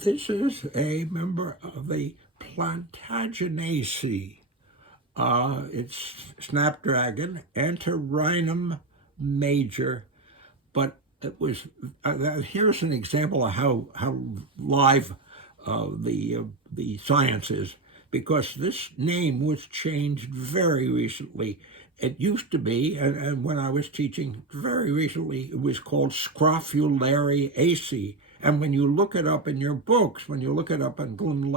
This is a member of the Plantaginaceae. It's snapdragon, Antirrhinum major, but it was. Here's an example of how live the science is, because this name was changed very recently. It used to be, and when I was teaching very recently, it was called Scrofulariaceae. And when you look it up in your books, when you look it up in Glenn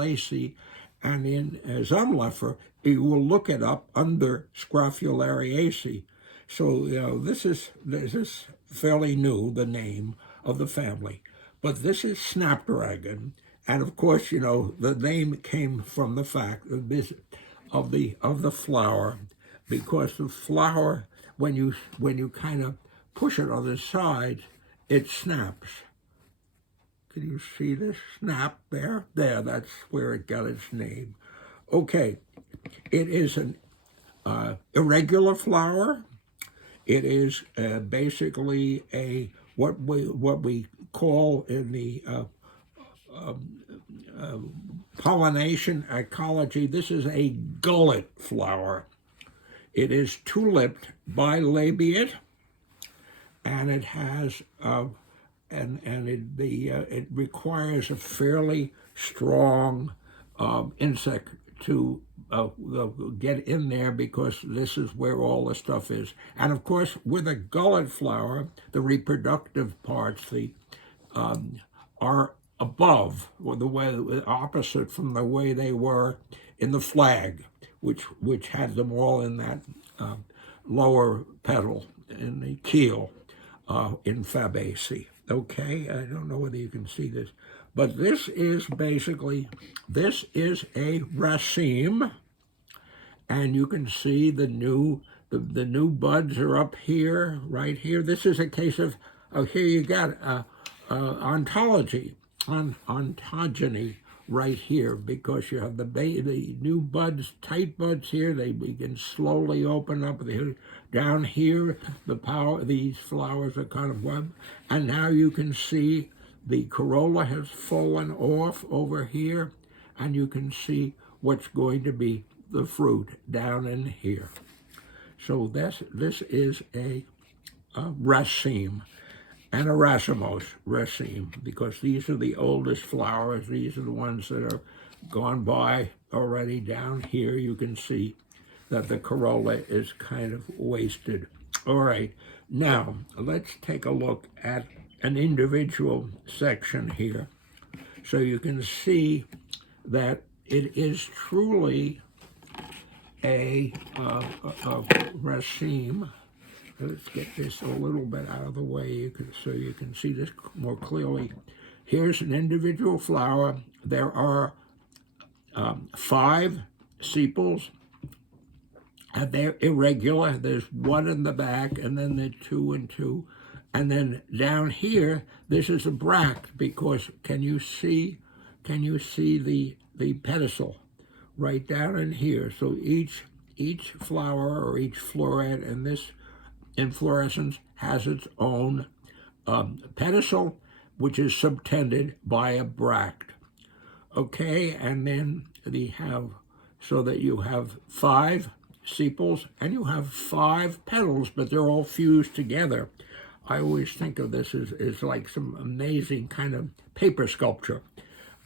and in Zumleffer, you will look it up under Scrofulariaceae. So this is fairly new, the name of the family, but this is snapdragon, and of course the name came from the fact of the flower, because the flower, when you kind of push it on the side, it snaps. Can you see this snap there? There, that's where it got its name. Okay, it is an irregular flower. It is basically a what we call in the pollination ecology. This is a gullet flower. It is two-lipped, bilabiate, and it has it requires a fairly strong insect to get in there, because this is where all the stuff is. And of course, with a gullet flower, the reproductive parts are above, or the way opposite from the way they were in the flag, which had them all in that lower petal in the keel in Fabaceae. Okay, I don't know whether you can see this, but this is a raceme, and you can see the new buds are up here, right here. This is a case of here you got ontogeny right here, because you have the new buds, tight buds here. They begin slowly open up. Down here, these flowers are kind of web, and now you can see the corolla has fallen off over here, and you can see what's going to be the fruit down in here. So this is a raceme. And a raceme, because these are the oldest flowers. These are the ones that are gone by already. Down here, you can see that the corolla is kind of wasted. All right, now let's take a look at an individual section here, so you can see that it is truly a raceme. Let's get this a little bit out of the way so you can see this more clearly. Here's an individual flower. There are 5 sepals, and they're irregular. There's 1 in the back, and then there are 2 and 2. And then down here, this is a bract, because can you see the pedicel right down in here? So each flower, or each floret in this inflorescence, has its own pedicel, which is subtended by a bract. Okay, and then so that you have 5 sepals, and you have 5 petals, but they're all fused together. I always think of this as like some amazing kind of paper sculpture.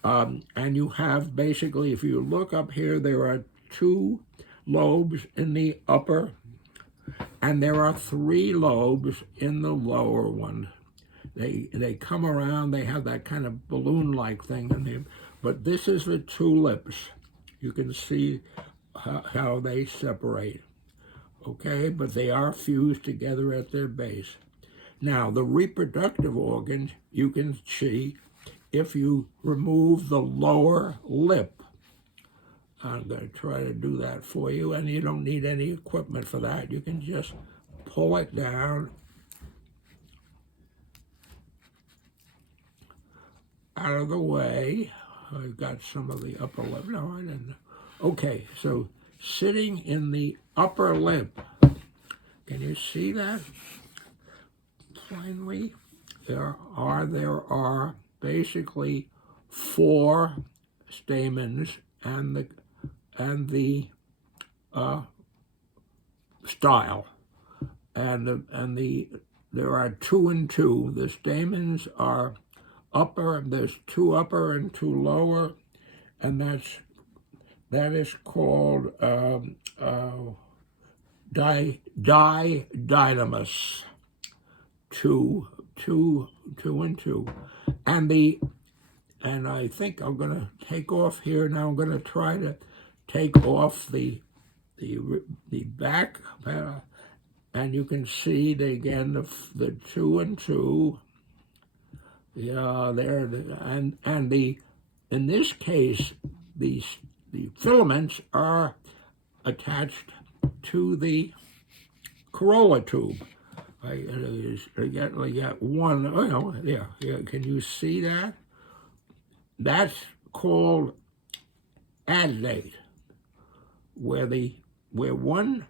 And you have basically, if you look up here, there are 2 lobes in the upper, and there are 3 lobes in the lower one. They come around, they have that kind of balloon-like thing in them, but this is the tulips. You can see how they separate, okay? But they are fused together at their base. Now, the reproductive organs, you can see if you remove the lower lip. I'm going to try to do that for you, and you don't need any equipment for that. You can just pull it down out of the way. I've got some of the upper lip. No, I didn't. Okay, so sitting in the upper lip, can you see that plainly? There are basically 4 stamens and the style, there are 2 and 2. The stamens are upper. There's 2 upper and 2 lower, and that is called didymus. 2 and 2, and I think I'm going to take off here now. I'm going to try to take off the back panel, and you can see again the 2 and 2. Yeah, there, and in this case the filaments are attached to the corolla tube. I got one. Oh no, yeah. Can you see that? That's called adnate, where one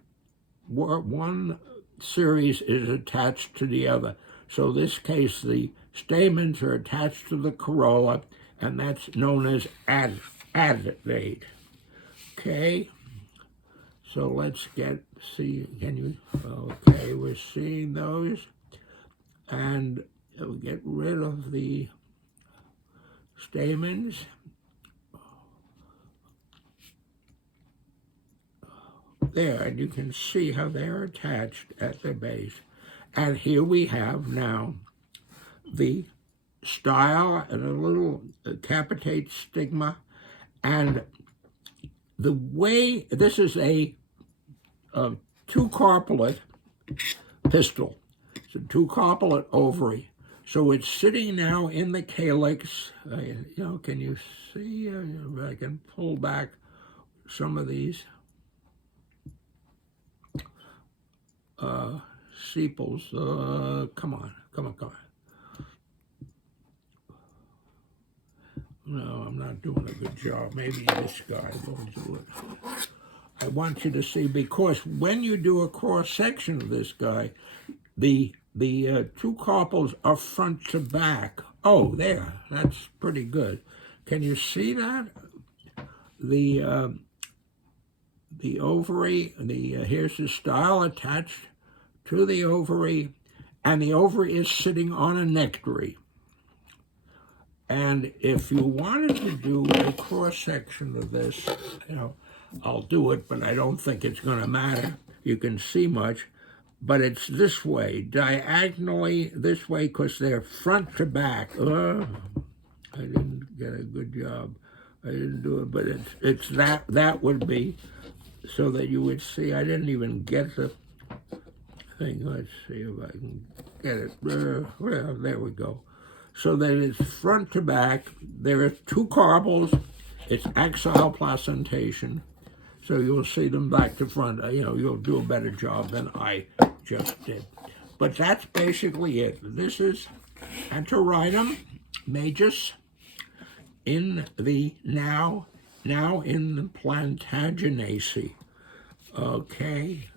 series is attached to the other. So in this case, the stamens are attached to the corolla, and that's known as adnate. Okay. So let's see. Can you? Okay, we're seeing those, and we'll get rid of the stamens. There, and you can see how they're attached at the base. And here we have now the style and a little capitate stigma, and the way this is a 2-carpellate pistil. It's a 2-carpellate ovary. So it's sitting now in the calyx. Can you see? If I can pull back some of these sepals. Come on. No, I'm not doing a good job. Maybe this guy will do it. I want you to see, because when you do a cross-section of this guy, the 2 carpels are front to back. Oh, there. That's pretty good. Can you see that? The ovary, here's the style attached to the ovary, and the ovary is sitting on a nectary. And if you wanted to do a cross-section of this, I'll do it, but I don't think it's going to matter. You can see much, but it's this way, diagonally this way, because they're front to back. I didn't get a good job. I didn't do it, but it's that would be, so that you would see. I didn't even get the thing. Let's see if I can get it. Well, there we go. So that it's front to back. There are 2 carpels. It's axile placentation. So you'll see them back to front. You'll do a better job than I just did. But that's basically it. This is Antirrhinum majus in the now in the Plantaginaceae. Okay.